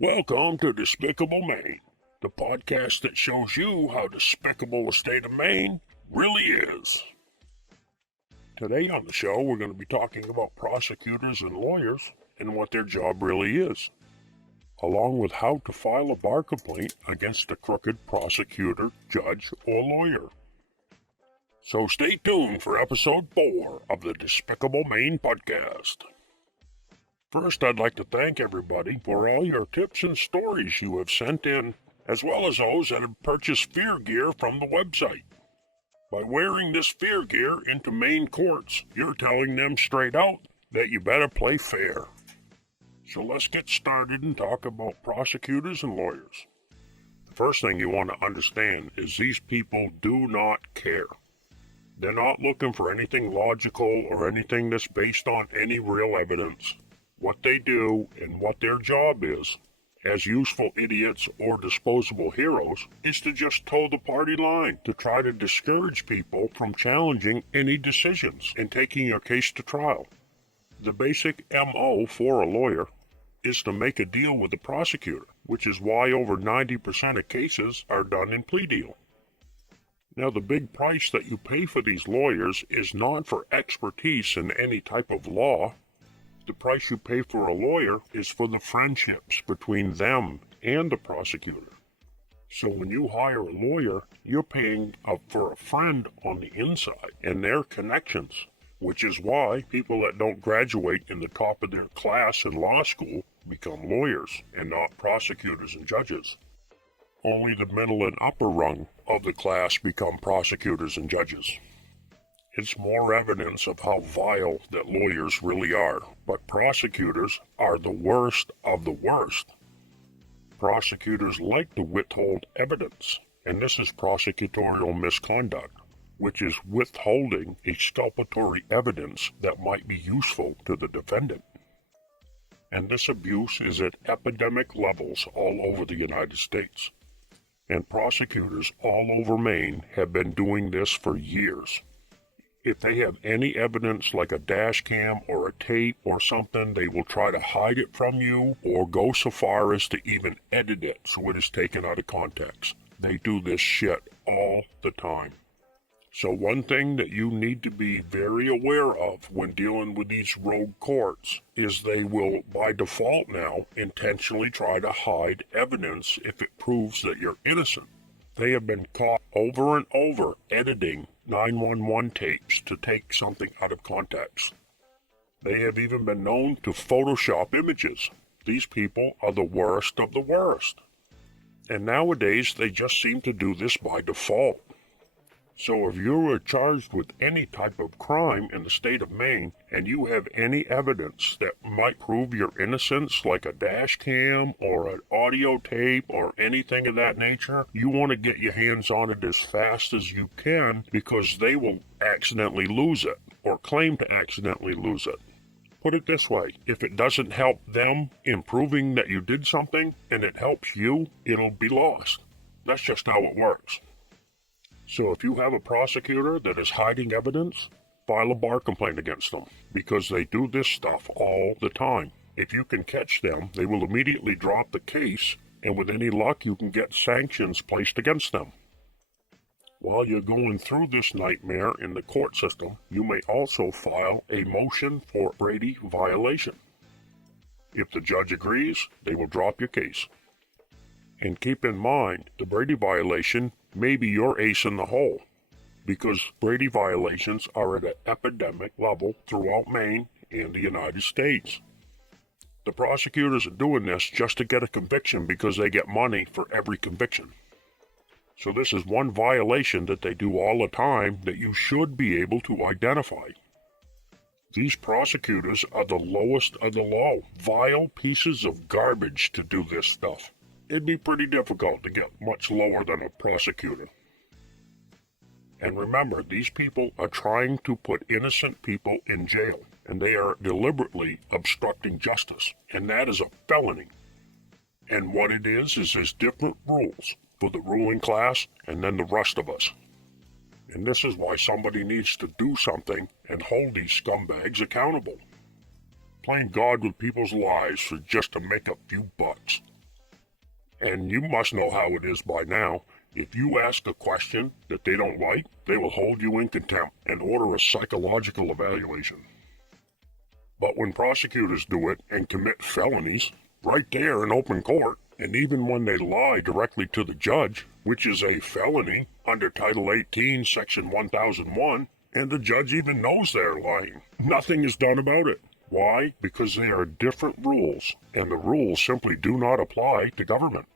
Welcome to Despicable Maine, the podcast that shows you how despicable the state of Maine really is. Today on the show, we're going to be talking about prosecutors and lawyers and what their job really is, along with how to file a bar complaint against a crooked prosecutor, judge, or lawyer. So stay tuned for episode 4 of the Despicable Maine podcast. First, I'd like to thank everybody for all your tips and stories you have sent in, as well as those that have purchased fear gear from the website. By wearing this fear gear into Maine courts, you're telling them straight out that you better play fair. So let's get started and talk about prosecutors and lawyers. The first thing you want to understand is these people do not care. They're not looking for anything logical or anything that's based on any real evidence. What they do and what their job is, as useful idiots or disposable heroes, is to just toe the party line, to try to discourage people from challenging any decisions and taking your case to trial. The basic MO for a lawyer is to make a deal with the prosecutor, which is why over 90% of cases are done in plea deal. Now, the big price that you pay for these lawyers is not for expertise in any type of law. The price you pay for a lawyer is for the friendships between them and the prosecutor. So when you hire a lawyer, you're paying for a friend on the inside and their connections, which is why people that don't graduate in the top of their class in law school become lawyers and not prosecutors and judges. Only the middle and upper rung of the class become prosecutors and judges. It's more evidence of how vile that lawyers really are, but prosecutors are the worst of the worst. Prosecutors like to withhold evidence, and this is prosecutorial misconduct, which is withholding exculpatory evidence that might be useful to the defendant. And this abuse is at epidemic levels all over the United States. And prosecutors all over Maine have been doing this for years. If they have any evidence like a dash cam or a tape or something, they will try to hide it from you or go so far as to even edit it so it is taken out of context. They do this shit all the time. So one thing that you need to be very aware of when dealing with these rogue courts is they will, by default now, intentionally try to hide evidence if it proves that you're innocent. They have been caught over and over editing 911 tapes to take something out of context. They have even been known to Photoshop images. These people are the worst of the worst. And nowadays, they just seem to do this by default. So if you are charged with any type of crime in the state of Maine, and you have any evidence that might prove your innocence, like a dash cam or an audio tape or anything of that nature, you want to get your hands on it as fast as you can, because they will accidentally lose it or claim to accidentally lose it. Put it this way, if it doesn't help them in proving that you did something and it helps you, it'll be lost. That's just how it works. So if you have a prosecutor that is hiding evidence, file a bar complaint against them, because they do this stuff all the time. If you can catch them, they will immediately drop the case, and with any luck, you can get sanctions placed against them. While you're going through this nightmare in the court system, you may also file a motion for Brady violation. If the judge agrees, they will drop your case. And keep in mind, the Brady violation may be your ace in the hole, because Brady violations are at an epidemic level throughout Maine and the United States. The prosecutors are doing this just to get a conviction because they get money for every conviction. So this is one violation that they do all the time that you should be able to identify. These prosecutors are the lowest of the low, vile pieces of garbage to do this stuff. It'd be pretty difficult to get much lower than a prosecutor. And remember, these people are trying to put innocent people in jail, and they are deliberately obstructing justice, and that is a felony. And what it is there's different rules for the ruling class and then the rest of us. And this is why somebody needs to do something and hold these scumbags accountable. Playing God with people's lives for just to make a few bucks. And you must know how it is by now. If you ask a question that they don't like, they will hold you in contempt and order a psychological evaluation. But when prosecutors do it and commit felonies, right there in open court, and even when they lie directly to the judge, which is a felony under Title 18, Section 1001, and the judge even knows they're lying, nothing is done about it. Why? Because they are different rules, and the rules simply do not apply to government.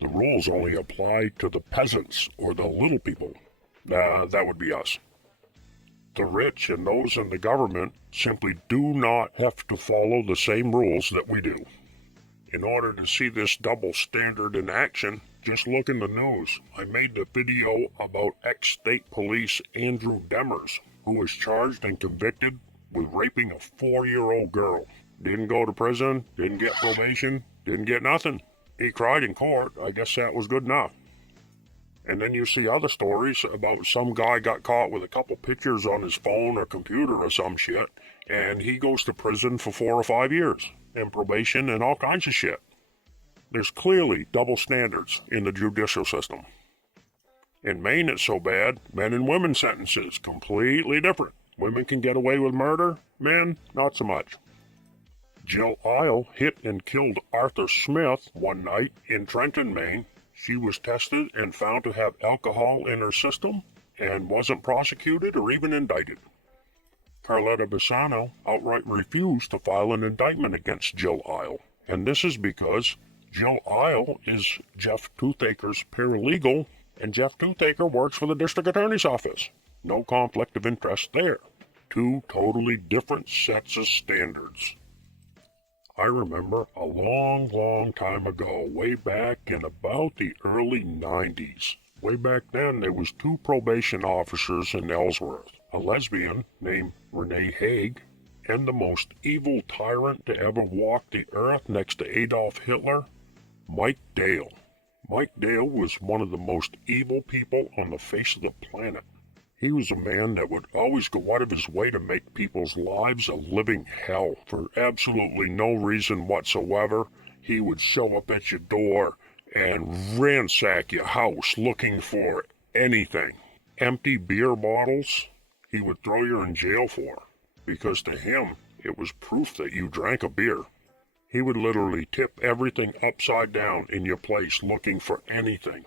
The rules only apply to the peasants or the little people. That would be us. The rich and those in the government simply do not have to follow the same rules that we do. In order to see this double standard in action, just look in the news. I made the video about ex-state police Andrew Demers, who was charged and convicted with raping a 4-year-old girl. Didn't go to prison, didn't get probation, didn't get nothing. He cried in court. I guess that was good enough. And then you see other stories about some guy got caught with a couple pictures on his phone or computer or some shit, and he goes to prison for 4 or 5 years, and probation and all kinds of shit. There's clearly double standards in the judicial system. In Maine, it's so bad, men and women sentences completely different. Women can get away with murder, men, not so much. Jill Isle hit and killed Arthur Smith one night in Trenton, Maine. She was tested and found to have alcohol in her system and wasn't prosecuted or even indicted. Carletta Bisano outright refused to file an indictment against Jill Isle, and this is because Jill Isle is Jeff Toothaker's paralegal, and Jeff Toothaker works for the district attorney's office. No conflict of interest there. Two totally different sets of standards. I remember a long time ago, way back in about the early 90s. Way back then, there was 2 probation officers in Ellsworth, a lesbian named Renee Haig, and the most evil tyrant to ever walk the earth next to Adolf Hitler, Mike Dale. Mike Dale was one of the most evil people on the face of the planet. He was a man that would always go out of his way to make people's lives a living hell for absolutely no reason whatsoever. He would show up at your door and ransack your house looking for anything. Empty beer bottles he would throw you in jail for, because to him it was proof that you drank a beer. He would literally tip everything upside down in your place looking for anything.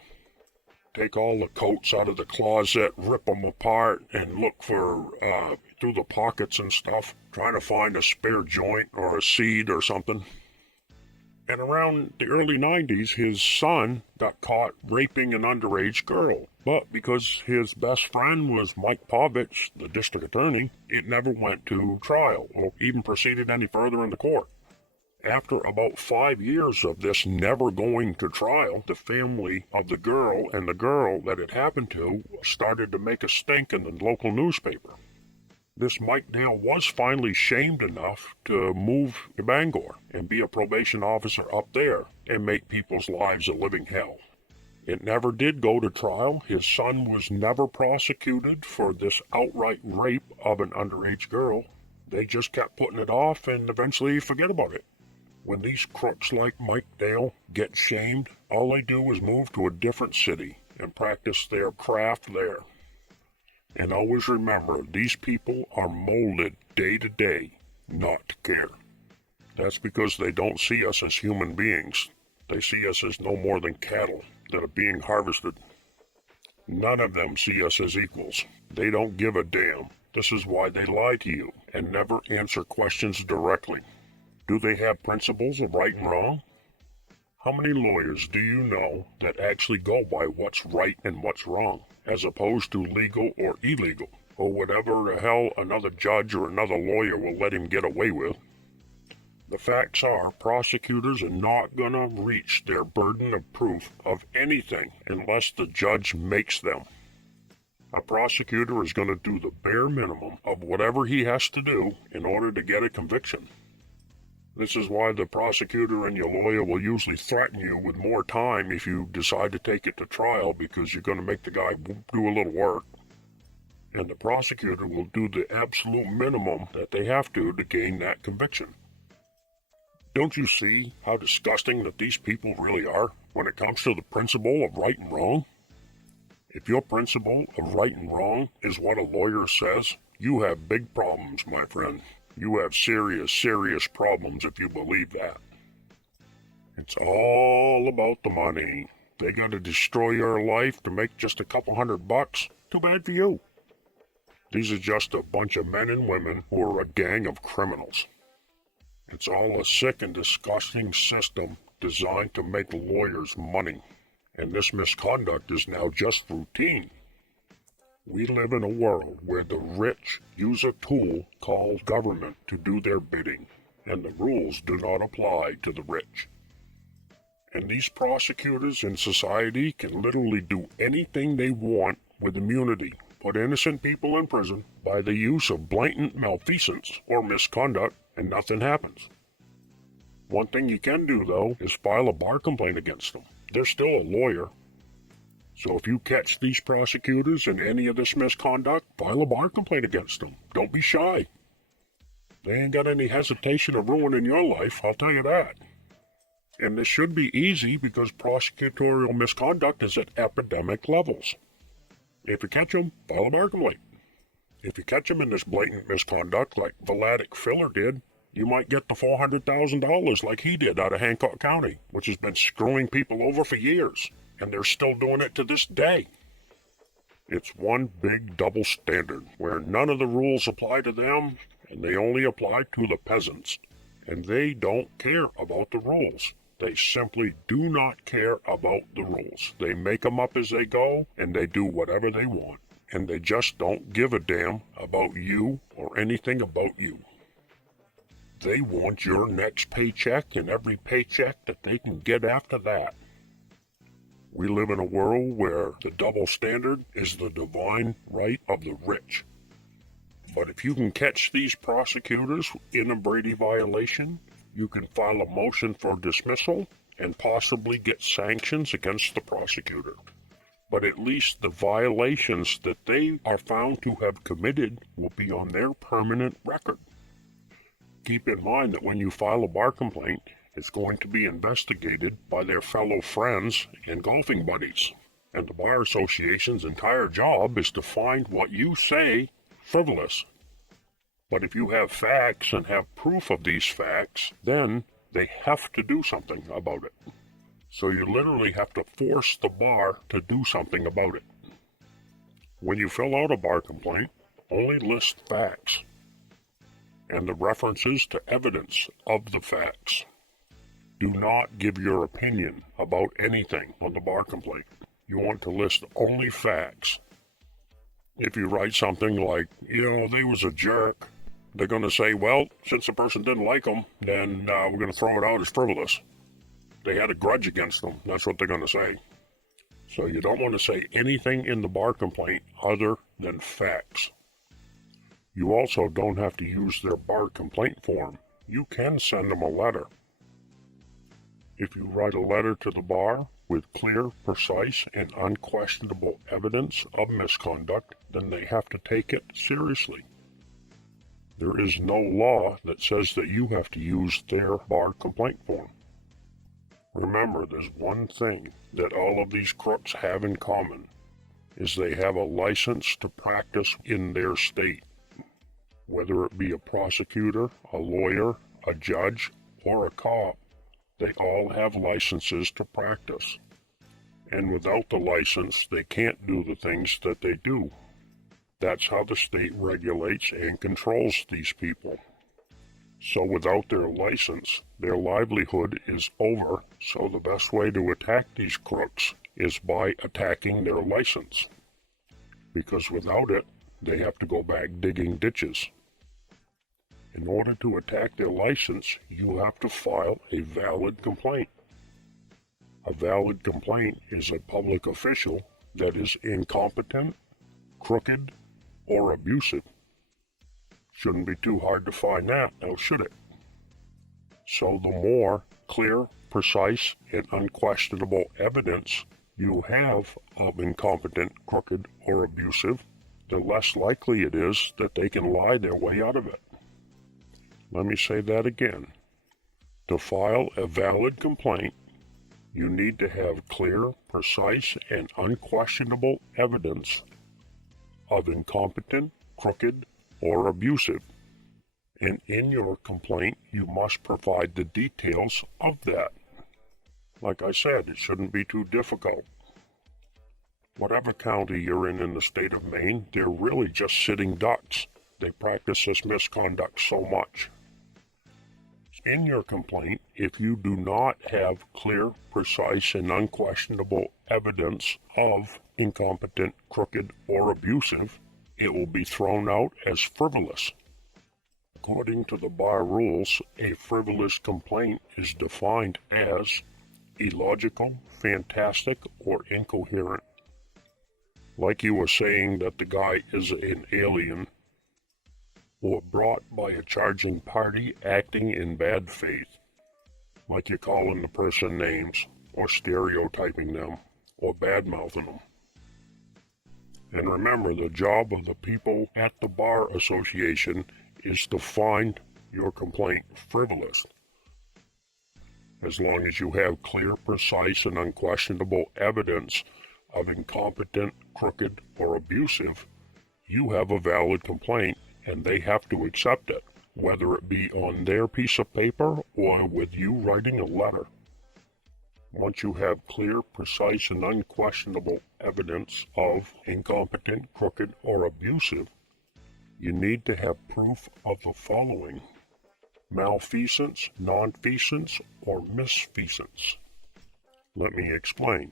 Take all the coats out of the closet, rip them apart, and look for, through the pockets and stuff, trying to find a spare joint or a seed or something. And around the early 90s, his son got caught raping an underage girl. But because his best friend was Mike Povich, the district attorney, it never went to trial or even proceeded any further in the court. After about 5 years of this never going to trial, the family of the girl and the girl that it happened to started to make a stink in the local newspaper. This Mike Dale was finally shamed enough to move to Bangor and be a probation officer up there and make people's lives a living hell. It never did go to trial. His son was never prosecuted for this outright rape of an underage girl. They just kept putting it off and eventually forget about it. When these crooks like Mike Dale get shamed, all they do is move to a different city and practice their craft there. And always remember, these people are molded day to day not to care. That's because they don't see us as human beings. They see us as no more than cattle that are being harvested. None of them see us as equals. They don't give a damn. This is why they lie to you and never answer questions directly. Do they have principles of right and wrong? How many lawyers do you know that actually go by what's right and what's wrong, as opposed to legal or illegal, or whatever the hell another judge or another lawyer will let him get away with? The facts are, prosecutors are not going to reach their burden of proof of anything unless the judge makes them. A prosecutor is going to do the bare minimum of whatever he has to do in order to get a conviction. This is why the prosecutor and your lawyer will usually threaten you with more time if you decide to take it to trial, because you're going to make the guy do a little work. And the prosecutor will do the absolute minimum that they have to gain that conviction. Don't you see how disgusting that these people really are when it comes to the principle of right and wrong? If your principle of right and wrong is what a lawyer says, you have big problems, my friend. You have serious, serious problems if you believe that. It's all about the money. They gotta destroy your life to make just a couple $100. Too bad for you. These are just a bunch of men and women who are a gang of criminals. It's all a sick and disgusting system designed to make lawyers money. And this misconduct is now just routine. We live in a world where the rich use a tool called government to do their bidding, and the rules do not apply to the rich. And these prosecutors in society can literally do anything they want with immunity, put innocent people in prison by the use of blatant malfeasance or misconduct, and nothing happens. One thing you can do, though, is file a bar complaint against them. They're still a lawyer. So if you catch these prosecutors in any of this misconduct, file a bar complaint against them. Don't be shy. They ain't got any hesitation of ruining your life, I'll tell you that. And this should be easy because prosecutorial misconduct is at epidemic levels. If you catch them, file a bar complaint. If you catch them in this blatant misconduct like Vladik Filler did, you might get the $400,000 like he did out of Hancock County, which has been screwing people over for years, and they're still doing it to this day. It's one big double standard, where none of the rules apply to them, and they only apply to the peasants. And they don't care about the rules. They simply do not care about the rules. They make them up as they go, and they do whatever they want. And they just don't give a damn about you or anything about you. They want your next paycheck and every paycheck that they can get after that. We live in a world where the double standard is the divine right of the rich. But if you can catch these prosecutors in a Brady violation, you can file a motion for dismissal and possibly get sanctions against the prosecutor. But at least the violations that they are found to have committed will be on their permanent record. Keep in mind that when you file a bar complaint, it's going to be investigated by their fellow friends and golfing buddies. And the Bar Association's entire job is to find what you say frivolous. But if you have facts and have proof of these facts, then they have to do something about it. So you literally have to force the bar to do something about it. When you fill out a bar complaint, only list facts and the references to evidence of the facts. Do not give your opinion about anything on the bar complaint. You want to list only facts. If you write something like, they was a jerk, they're going to say, well, since the person didn't like them, then we're going to throw it out as frivolous. They had a grudge against them. That's what they're going to say. So you don't want to say anything in the bar complaint other than facts. You also don't have to use their bar complaint form. You can send them a letter. If you write a letter to the bar with clear, precise, and unquestionable evidence of misconduct, then they have to take it seriously. There is no law that says that you have to use their bar complaint form. Remember, there's one thing that all of these crooks have in common, is they have a license to practice in their state. Whether it be a prosecutor, a lawyer, a judge, or a cop, they all have licenses to practice. And without the license, they can't do the things that they do. That's how the state regulates and controls these people. So without their license, their livelihood is over, so the best way to attack these crooks is by attacking their license. Because without it, they have to go back digging ditches. In order to attack their license, you have to file a valid complaint. A valid complaint is a public official that is incompetent, crooked, or abusive. Shouldn't be too hard to find that, now should it? So the more clear, precise, and unquestionable evidence you have of incompetent, crooked, or abusive, the less likely it is that they can lie their way out of it. Let me say that again. To file a valid complaint, you need to have clear, precise, and unquestionable evidence of incompetent, crooked, or abusive. And in your complaint, you must provide the details of that. Like I said, it shouldn't be too difficult. Whatever county you're in the state of Maine, they're really just sitting ducks. They practice this misconduct so much. In your complaint, if you do not have clear, precise, and unquestionable evidence of incompetent, crooked, or abusive, it will be thrown out as frivolous. According to the bar rules, a frivolous complaint is defined as illogical, fantastic, or incoherent. Like you were saying that the guy is an alien, or brought by a charging party acting in bad faith, like you're calling the person names, or stereotyping them, or bad-mouthing them. And remember, the job of the people at the Bar Association is to find your complaint frivolous. As long as you have clear, precise, and unquestionable evidence of incompetent, crooked, or abusive, you have a valid complaint, and they have to accept it, whether it be on their piece of paper or with you writing a letter. Once you have clear, precise, and unquestionable evidence of incompetent, crooked, or abusive, you need to have proof of the following: malfeasance, nonfeasance, or misfeasance. Let me explain.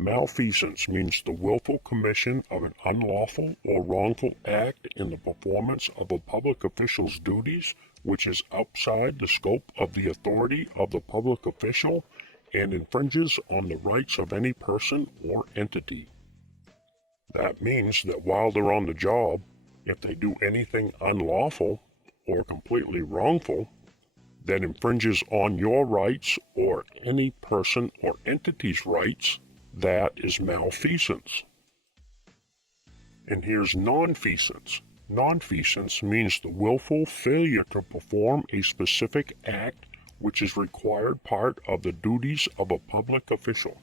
Malfeasance means the willful commission of an unlawful or wrongful act in the performance of a public official's duties, which is outside the scope of the authority of the public official and infringes on the rights of any person or entity. That means that while they're on the job, if they do anything unlawful or completely wrongful that infringes on your rights or any person or entity's rights, that is malfeasance. And here's nonfeasance. Nonfeasance means the willful failure to perform a specific act which is required part of the duties of a public official.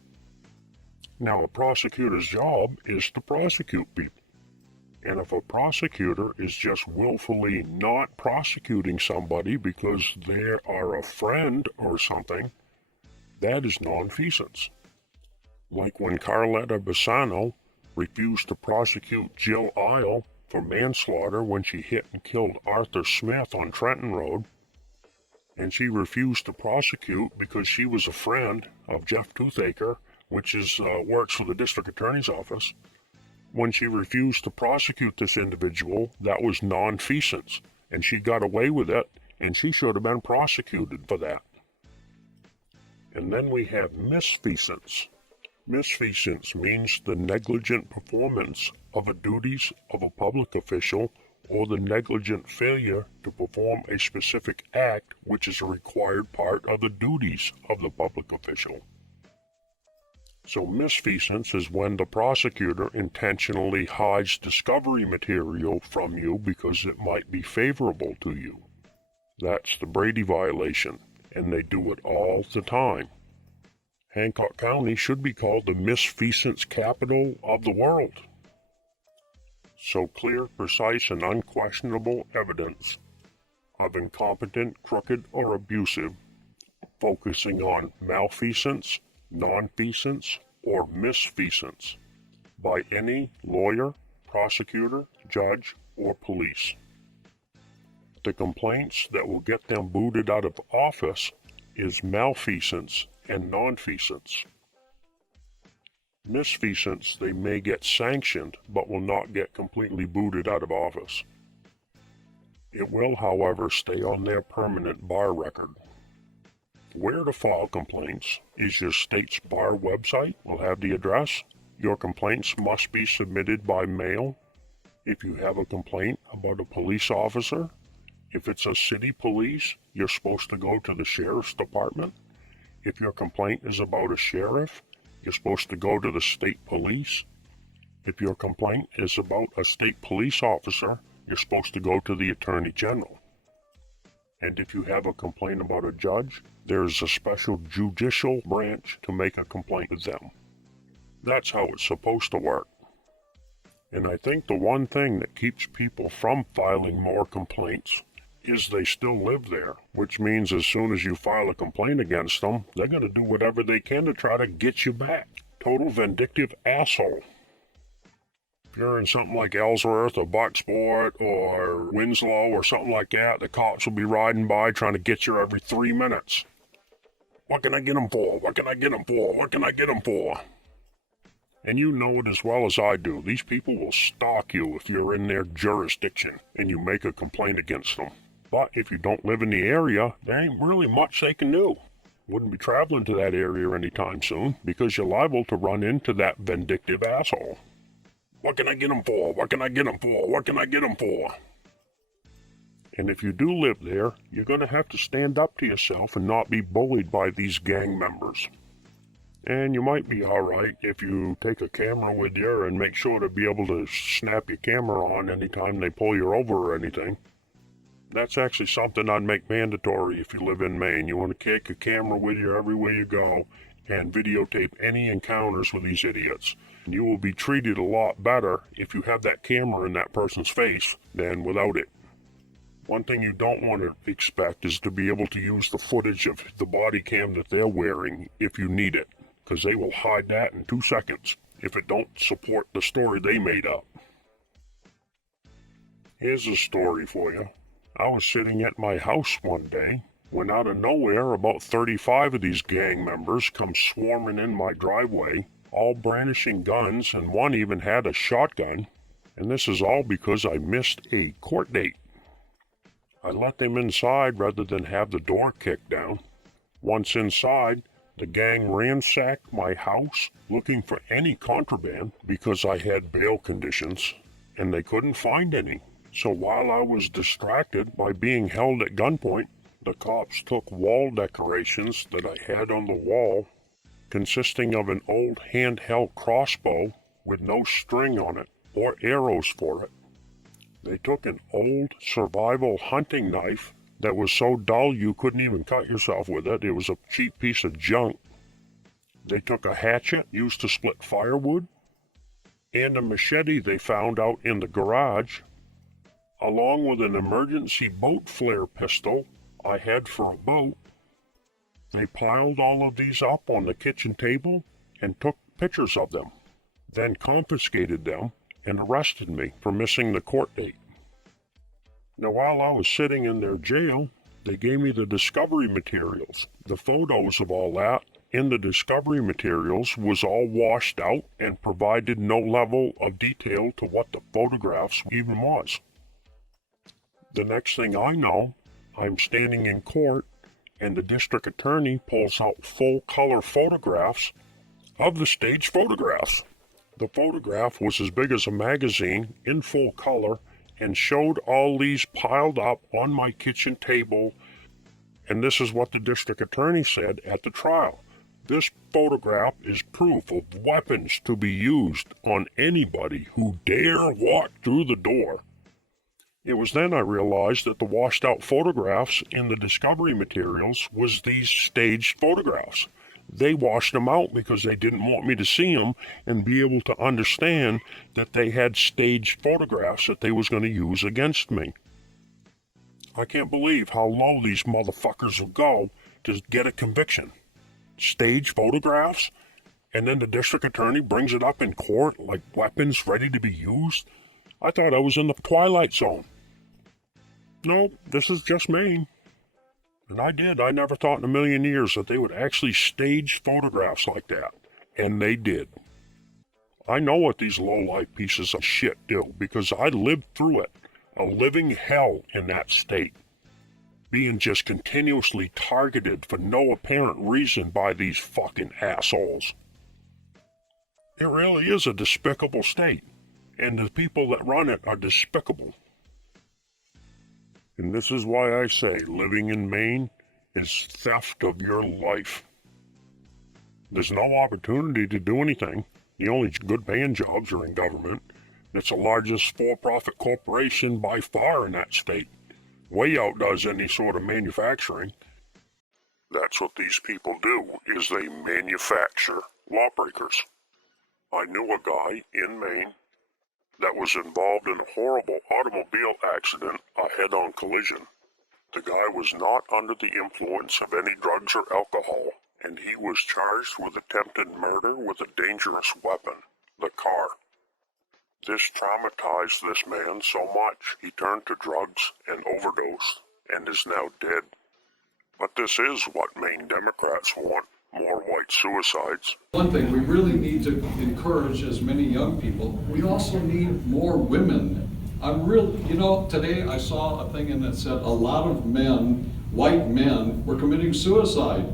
Now, a prosecutor's job is to prosecute people. And if a prosecutor is just willfully not prosecuting somebody because they are a friend or something, that is nonfeasance. Like when Carletta Bassano refused to prosecute Jill Isle for manslaughter when she hit and killed Arthur Smith on Trenton Road, and she refused to prosecute because she was a friend of Jeff Toothaker, which works for the district attorney's office. When she refused to prosecute this individual, that was nonfeasance, and she got away with it, and she should have been prosecuted for that. And then we have misfeasance. Misfeasance means the negligent performance of the duties of a public official or the negligent failure to perform a specific act which is a required part of the duties of the public official. So misfeasance is when the prosecutor intentionally hides discovery material from you because it might be favorable to you. That's the Brady violation, and they do it all the time. Hancock County should be called the misfeasance capital of the world. So clear, precise, and unquestionable evidence of incompetent, crooked, or abusive, focusing on malfeasance, nonfeasance, or misfeasance by any lawyer, prosecutor, judge, or police. The complaints that will get them booted out of office is malfeasance and nonfeasance. Misfeasance, they may get sanctioned, but will not get completely booted out of office. It will, however, stay on their permanent bar record. Where to file complaints is your state's bar website will have the address. Your complaints must be submitted by mail. If you have a complaint about a police officer, if it's a city police, you're supposed to go to the sheriff's department. If your complaint is about a sheriff, you're supposed to go to the state police. If your complaint is about a state police officer, you're supposed to go to the attorney general. And if you have a complaint about a judge, there's a special judicial branch to make a complaint with them. That's how it's supposed to work. And I think the one thing that keeps people from filing more complaints is they still live there, which means as soon as you file a complaint against them, they're going to do whatever they can to try to get you back. Total vindictive asshole. If you're in something like Ellsworth or Bucksport or Winslow or something like that, the cops will be riding by trying to get you every 3 minutes. What can I get them for? What can I get them for? What can I get them for? And you know it as well as I do. These people will stalk you if you're in their jurisdiction and you make a complaint against them. But if you don't live in the area, there ain't really much they can do. Wouldn't be traveling to that area anytime soon because you're liable to run into that vindictive asshole. What can I get them for? What can I get them for? What can I get them for? And if you do live there, you're going to have to stand up to yourself and not be bullied by these gang members. And you might be alright if you take a camera with you and make sure to be able to snap your camera on anytime they pull you over or anything. That's actually something I'd make mandatory if you live in Maine. You want to take a camera with you everywhere you go and videotape any encounters with these idiots. You will be treated a lot better if you have that camera in that person's face than without it. One thing you don't want to expect is to be able to use the footage of the body cam that they're wearing if you need it, because they will hide that in 2 seconds if it don't support the story they made up. Here's a story for you. I was sitting at my house one day when out of nowhere about 35 of these gang members come swarming in my driveway, all brandishing guns, and one even had a shotgun. And this is all because I missed a court date. I let them inside rather than have the door kicked down. Once inside, the gang ransacked my house looking for any contraband because I had bail conditions, and they couldn't find any. So while I was distracted by being held at gunpoint, the cops took wall decorations that I had on the wall, consisting of an old handheld crossbow with no string on it or arrows for it. They took an old survival hunting knife that was so dull you couldn't even cut yourself with it. It was a cheap piece of junk. They took a hatchet used to split firewood and a machete they found out in the garage, along with an emergency boat flare pistol I had for a boat. They piled all of these up on the kitchen table and took pictures of them, then confiscated them and arrested me for missing the court date. Now, while I was sitting in their jail, they gave me the discovery materials. The photos of all that in the discovery materials was all washed out and provided no level of detail to what the photographs even was. The next thing I know, I'm standing in court and the district attorney pulls out full-color photographs of the staged photographs. The photograph was as big as a magazine in full color and showed all these piled up on my kitchen table, and this is what the district attorney said at the trial. This photograph is proof of weapons to be used on anybody who dare walk through the door. It was then I realized that the washed out photographs in the discovery materials was these staged photographs. They washed them out because they didn't want me to see them and be able to understand that they had staged photographs that they was going to use against me. I can't believe how low these motherfuckers will go to get a conviction. Staged photographs? And then the district attorney brings it up in court like weapons ready to be used? I thought I was in the Twilight Zone. No, this is just Maine. And I never thought in a million years that they would actually stage photographs like that. And they did. I know what these low-life pieces of shit do because I lived through it. A living hell in that state. Being just continuously targeted for no apparent reason by these fucking assholes. It really is a despicable state. And the people that run it are despicable. And this is why I say living in Maine is theft of your life. There's no opportunity to do anything. The only good paying jobs are in government. It's the largest for-profit corporation by far in that state. way outdoes any sort of manufacturing. That's what these people do, is they manufacture lawbreakers. I knew a guy in Maine that was involved in a horrible automobile accident, a head-on collision. The guy was not under the influence of any drugs or alcohol, and he was charged with attempted murder with a dangerous weapon, the car. This traumatized this man so much he turned to drugs and overdosed, and is now dead. But this is what Maine Democrats want, more white suicides. One thing we really need to encourage as many young people, we also need more women. Today I saw a thing and it said a lot of men, white men, were committing suicide.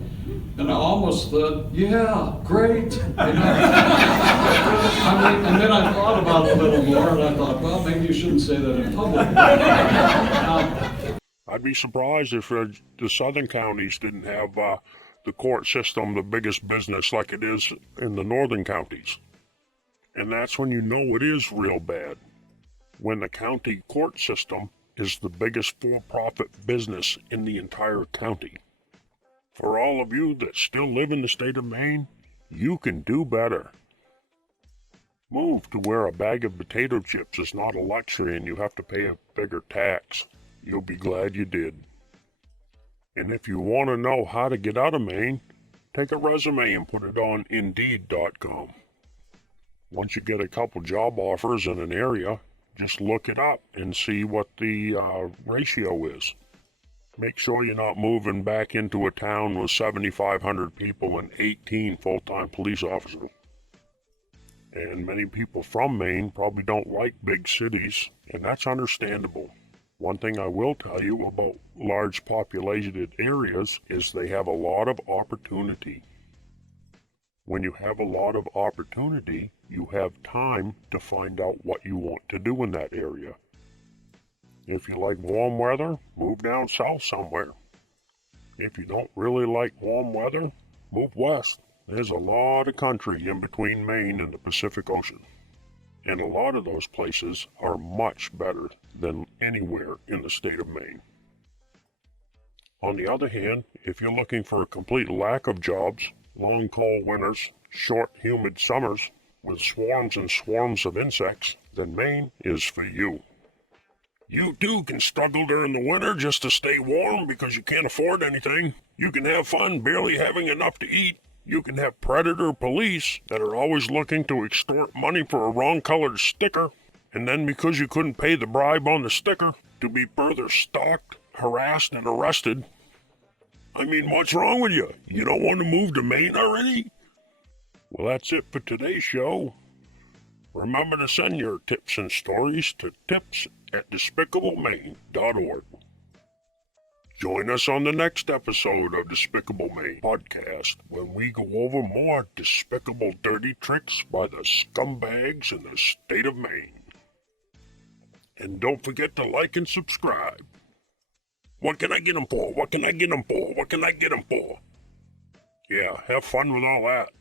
And I almost thought, yeah, great. And then I thought about it a little more and I thought, well, maybe you shouldn't say that in public. I'd be surprised if the southern counties didn't have the court system the biggest business like it is in the northern counties. And that's when you know it is real bad. When the county court system is the biggest for-profit business in the entire county. For all of you that still live in the state of Maine, you can do better. Move to where a bag of potato chips is not a luxury and you have to pay a bigger tax. You'll be glad you did. And if you want to know how to get out of Maine, take a resume and put it on Indeed.com. Once you get a couple job offers in an area, just look it up and see what the ratio is. Make sure you're not moving back into a town with 7,500 people and 18 full-time police officers. And many people from Maine probably don't like big cities, and that's understandable. One thing I will tell you about large populated areas is they have a lot of opportunity. When you have a lot of opportunity, you have time to find out what you want to do in that area. If you like warm weather, move down south somewhere. If you don't really like warm weather, move west. There's a lot of country in between Maine and the Pacific Ocean. And a lot of those places are much better than anywhere in the state of Maine. On the other hand, if you're looking for a complete lack of jobs, long cold winters, short humid summers, with swarms and swarms of insects, then Maine is for you. You too can struggle during the winter just to stay warm because you can't afford anything. You can have fun barely having enough to eat. You can have predator police that are always looking to extort money for a wrong-colored sticker, and then because you couldn't pay the bribe on the sticker, to be further stalked, harassed, and arrested. I mean, what's wrong with you? You don't want to move to Maine already? Well, that's it for today's show. Remember to send your tips and stories to tips@despicablemane.org. Join us on the next episode of Despicable Maine Podcast when we go over more despicable dirty tricks by the scumbags in the state of Maine. And don't forget to like and subscribe. What can I get them for? What can I get them for? What can I get them for? Yeah, have fun with all that.